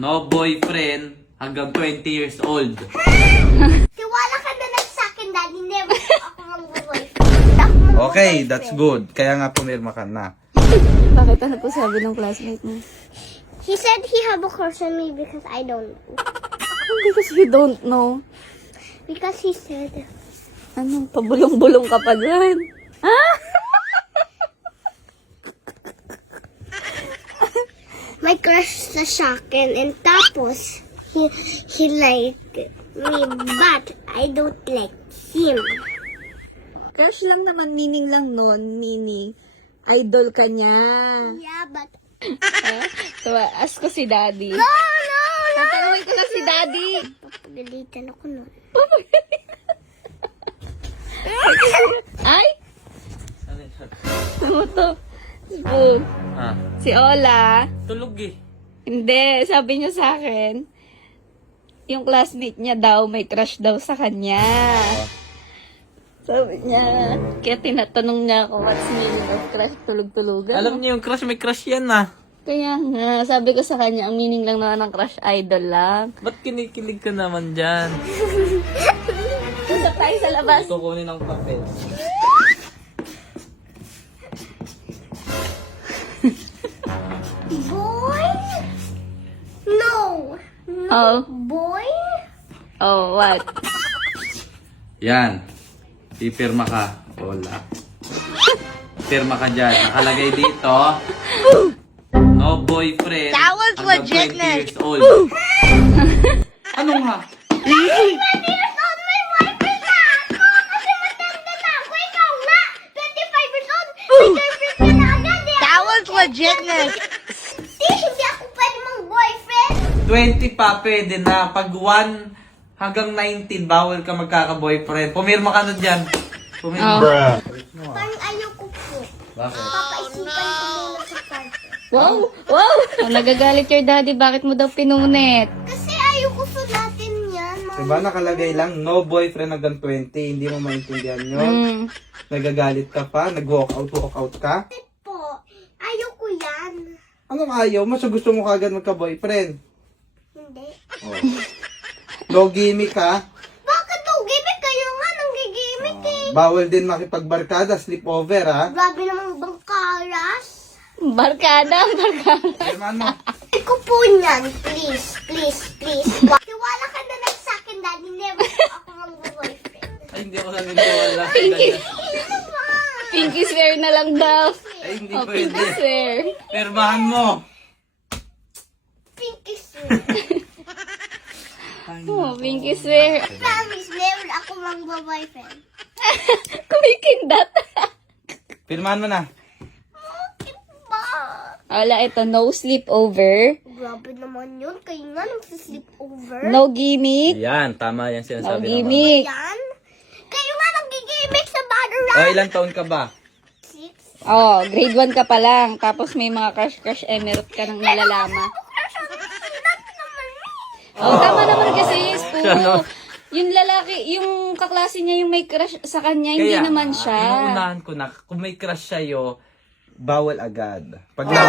no boyfriend hanggang 20 years old. Tiwala ka na lang sa akin, Daddy. Never ako mag-boyfriend. Okay, that's good. Kaya nga pumirma ka na. Bakit ano po sabi ng classmate mo? He said he have a crush on me because I don't know. Because you don't know. Because he said, Anong pabulong-bulong ka pa dyan? may crush sa akin and tapos he like me but I don't like him. Crush lang naman, meaning lang nun, meaning idol ka niya. Yeah, but Diba, ask ko si daddy. no, no, no. Tatanungin ko na si daddy. Papagalitan ako nun. Ay! Ano to? Spoon. Ah, Si Ola. tulog eh. Hindi, sabi niya sa akin, yung classmate niya daw, may crush daw sa kanya. Sabi niya, kaya tinatanong niya ako, what's meaning of crush, tulog-tulugan. Alam niyo yung crush, may crush yan ah. Kaya nga, sabi ko sa kanya, ang meaning lang naman ng crush, idol lang. Ba't kinikilig ka naman dyan? Usap tayo sa labas. Kukunin ng papel. Boy? No. Oh, Boy? oh, what? Yan. Pipirma ka. Wala. Pirma ka dyan. Nakalagay dito. No boyfriend. That was hanggang legitness. 20 years old. Ano nga? 20 years old, may boyfriend na ako kasi matanda na ako. Ikaw nga, 25 years old, may girlfriend ka na agad eh. That was legitness. Hindi ako pwede mong boyfriend. 20 pa, pwede na. Pag 1 hanggang 19, bawal ka magkaka-boyfriend. Pumirma ka na dyan. Pumirma. Parang ayoko po. Bakit? Papaisipan ko muna sa kwarto. Wow, wow! Oh, nagagalit your daddy, bakit mo daw pinunit? Kasi ayoko sulatin yan, mama. Diba nakalagay lang, no boyfriend hanggang 20. Hindi mo maintindihan yun. Nagagalit ka pa, nag-walk out ka. Po, ayoko yan. Anong ayaw mo? So gusto mo kagad magka-boyfriend? Hindi. Oh. No gimmick ha? Bakit daw gimmick kayo nga nang gigimmick eh? Bawal din makipagbarkada, sleepover ha? Grabe namang bangkaras. Barkada. Pirmahan mo. Iko po niyan, please, please, please. Tiwala ka na lang sa akin, Daddy. Never ako mag-boyfriend. Ay, hindi ako naniniwala. Pinky swear na lang daw. Ay, hindi Oh, pwede. pinky swear. Pirmahan mo. Pinky swear. Oh, pinky swear. Promise, never ako mag-boyfriend. Kumikindat. Pirmahan mo na. Bakit ba? Wala, ito, no sleepover. Grabe naman yun. Kayo nga nagsisleep over. No gimmick. Yan, tama yan No sinasabi ng mama. gimmick. Yan. Kayo nga nag-gimmick sa battle O, round. ilang taon ka ba? 6. Oh, grade 1 ka pa lang. Tapos may mga crush, meron ka nang nalalama. Oh, tama naman kasi, Ano? yung lalaki, yung kaklase niya yung may crush sa kanya, hindi naman siya. Inuunahan ko na, kung may crush sa'yo, bawal agad. Pag Never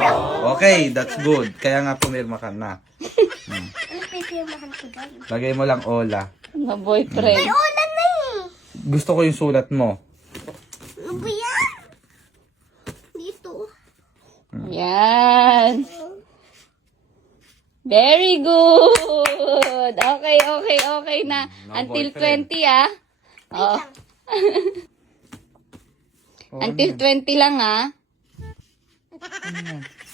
ako. Okay, that's good. Kaya nga pumirma ka na. Ano pa yung firmahan ko dyan? Lagay mo lang Ola. Na boyfriend. May ulan na eh. Gusto ko yung sulat mo. Ano ba yan? Dito. Yan. Very good. Okay na. No Until boyfriend. 20 ah. Oo. Until 20 lang ah.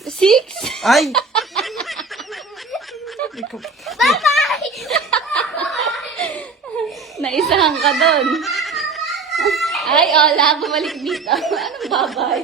6? Ay! Bye-bye! Naisahan ka doon. Ay, Ola, bumalik dito. Anong babay?